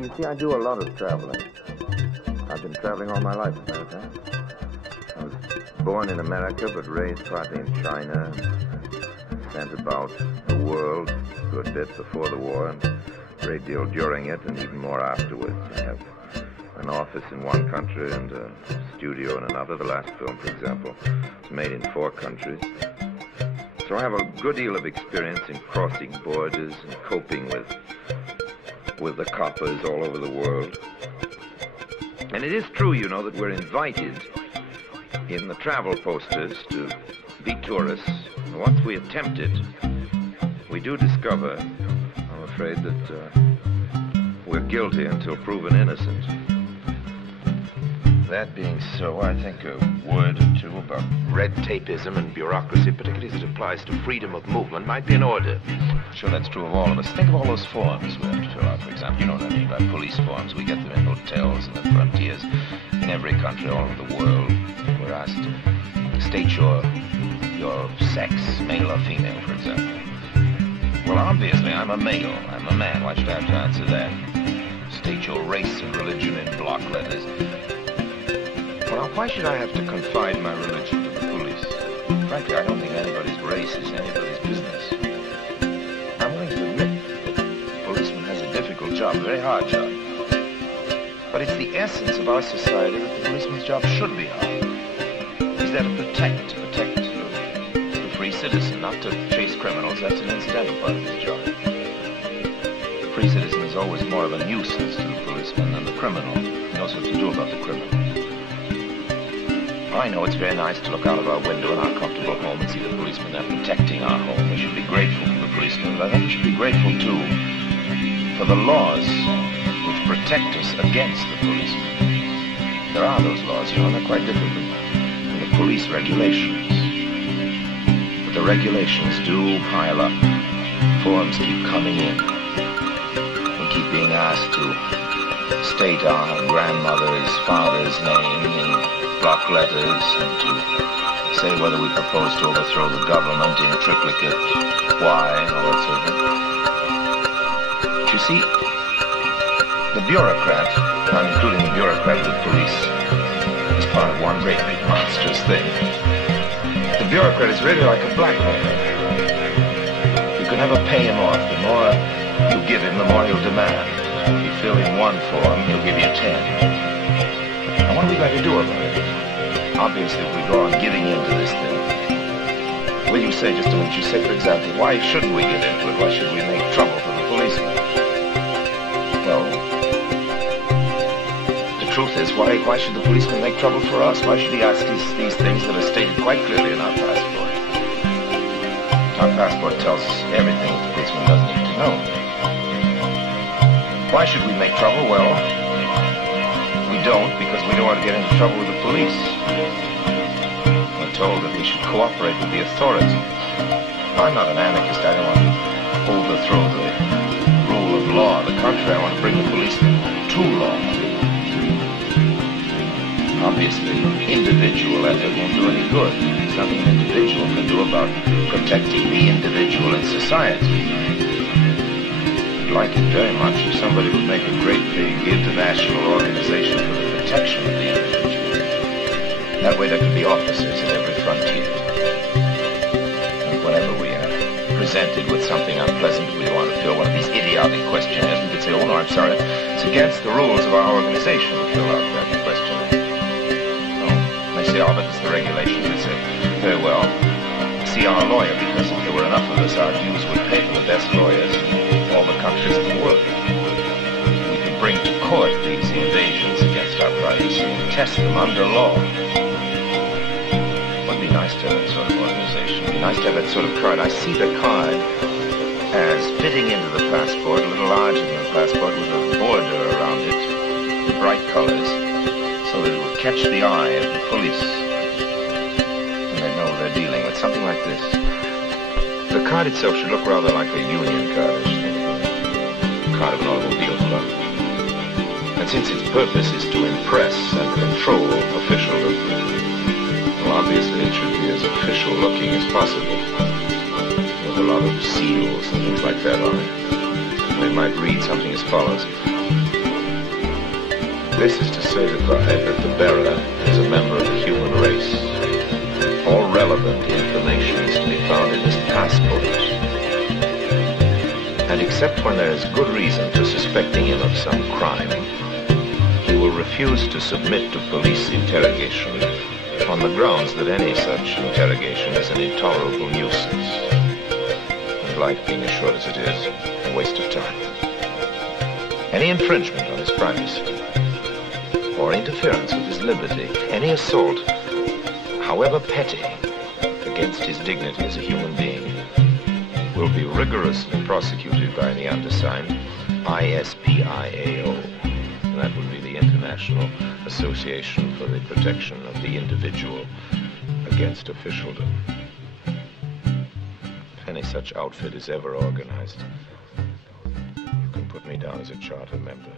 You see, I do a lot of traveling. I've been traveling all my life, as a matter of fact. I was born in America, but raised partly in China. Sent about the world a good bit before the war, and a great deal during it, and even more afterwards. I have an office in one country and a studio in another. The last film, for example, was made in 4 countries. So I have a good deal of experience in crossing borders and coping with the coppers all over the world. And it is true, you know, that we're invited in the travel posters to be tourists. And once we attempt it, we do discover, I'm afraid, that we're guilty until proven innocent. That being so, I think a word or two about red tapeism and bureaucracy, particularly as it applies to freedom of movement, might be in order. Sure, that's true of all of us. Think of all those forms we have to fill out, for example. You know what I mean by police forms. We get them in hotels and the frontiers in every country all over the world. We're asked to state your sex, male or female, for example. Well, obviously, I'm a male. I'm a man. Why should I have to answer that? State your race and religion in block letters. Well, why should I have to confide my religion to the police? Frankly, I don't think anybody's race is anybody's business. I'm willing to admit that the policeman has a difficult job, a very hard job. But it's the essence of our society that the policeman's job should be hard. He's there to protect the free citizen, not to chase criminals. That's an incidental part of his job. The free citizen is always more of a nuisance to the policeman than the criminal. He knows what to do about the criminal. I know it's very nice to look out of our window in our comfortable home and see the policemen there protecting our home. We should be grateful for the policemen, but I think we should be grateful, too, for the laws which protect us against the policemen. There are those laws, you know, and they're quite different from the police regulations. But the regulations do pile up. Forms keep coming in. We keep being asked to state our grandmother's father's name in block letters and to say whether we propose to overthrow the government in triplicate, why, and all that sort of thing. But you see, the bureaucrat, I'm including the bureaucrat of the police as part of one great big monstrous thing. The bureaucrat is really like a blackmailer. You can never pay him off. The more you give him, the more he'll demand. If you fill in 1 form, he'll give you 10. Now, what are we going to do about it? Obviously, if we go on giving in to this thing, will you say, just a minute, you say, for example, why shouldn't we give in to it? Why should we make trouble for the policeman? Well, the truth is, why should the policeman make trouble for us? Why should he ask these things that are stated quite clearly in our passport? Our passport tells us everything the policeman does need to know. Why should we make trouble? Well, we don't, because we don't want to get into trouble with the police. We're told that we should cooperate with the authorities. I'm not an anarchist. I don't want to overthrow the rule of law. On the contrary, I want to bring the policemen to law. Obviously, individual effort won't do any good. There's nothing an individual can do about protecting the individual in society. I'd like it very much if somebody would make a great big international organization for the protection of the individual. That way there could be officers at every frontier. And whenever we are presented with something unpleasant, we want to fill one of these idiotic questionnaires, we could say, oh no, I'm sorry, it's against the rules of our organization to fill out that questionnaire. Oh, they say, oh, but it's the regulations. We say, very well, see our lawyer, because if there were enough of us, our dues would pay for the best lawyers in all the countries of the world. We could bring to court these invasions against our privacy and test them under law. It would be nice to have that sort of organization. It would be nice to have that sort of card. I see the card as fitting into the passport, a little larger than the passport, with a border around it in bright colors, so that it would catch the eye of the police. And they know they're dealing with something like this. The card itself should look rather like a union card, I should think. The card of an automobile club. And since its purpose is to impress and control officialdom, well, obviously it should be as official looking as possible, with a lot of seals and things like that on it. They might read something as follows: This is to certify that the bearer is a member of the human race. All relevant information is to be found in his passport. And except when there is good reason for suspecting him of some crime, he will refuse to submit to police interrogation on the grounds that any such interrogation is an intolerable nuisance, and life being as short as it is, a waste of time. Any infringement on his privacy, or interference with his liberty, any assault, however petty, against his dignity as a human being, will be rigorously prosecuted by the undersigned ISPIAO. And that would be the International Association for the Protection of the Individual Against Officialdom. If any such outfit is ever organized, you can put me down as a charter member.